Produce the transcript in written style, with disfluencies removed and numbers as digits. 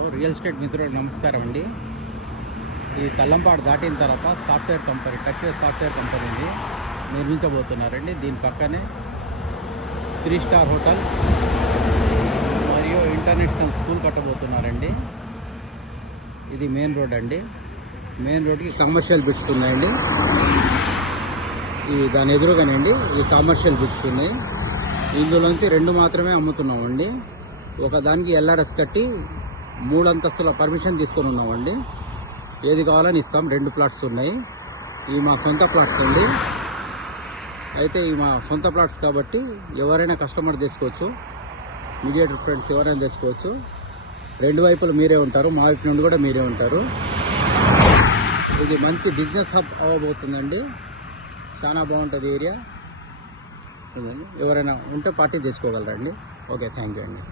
Hello real estate మిత్రులకు నమస్కారం అండి. ఈ తల్లంపాడు దాటిన తర్వాత సాఫ్ట్వేర్ కంపెనీ టక్వే సాఫ్ట్వేర్ కంపెనీని నిర్మించబోతున్నారండి. దీని పక్కనే 3 స్టార్ హోటల్ మరియు ఇంటర్నేషనల్ స్కూల్ కట్టబోతున్నారండి. ఇది మెయిన్ రోడ్ అండి. మెయిన్ రోడ్కి కమర్షియల్ బిట్స్ ఉన్నాయండి. దాని ఎదురుగానండి ఈ కమర్షియల్ బిట్స్ ఉన్నాయి. ఇందులోంచి 2 మాత్రమే అమ్ముతున్నామండి. ఒక దానికి ఎల్ఆర్ఎస్ కట్టి 3 అంతస్తుల పర్మిషన్ తీసుకొని ఉన్నామండి. ఏది కావాలని ఇస్తాం. 2 ప్లాట్స్ ఉన్నాయి. ఇవి మా సొంత ప్లాట్స్ అండి. అయితే ఇవి మా సొంత ప్లాట్స్ కాబట్టి ఎవరైనా కస్టమర్ తెచ్చుకోవచ్చు. మీడియేటర్ ఫ్రెండ్స్ ఎవరైనా తెచ్చుకోవచ్చు. 2 వైపులు మీరే ఉంటారు, మా వైపు నుండి కూడా మీరే ఉంటారు. ఇది మంచి బిజినెస్ హబ్ అవ్వబోతుందండి. చాలా బాగుంటుంది ఏరియా. ఎవరైనా ఉంటే పార్టీ తెచ్చుకోగలరండి. ఓకే, థ్యాంక్ యూ అండి.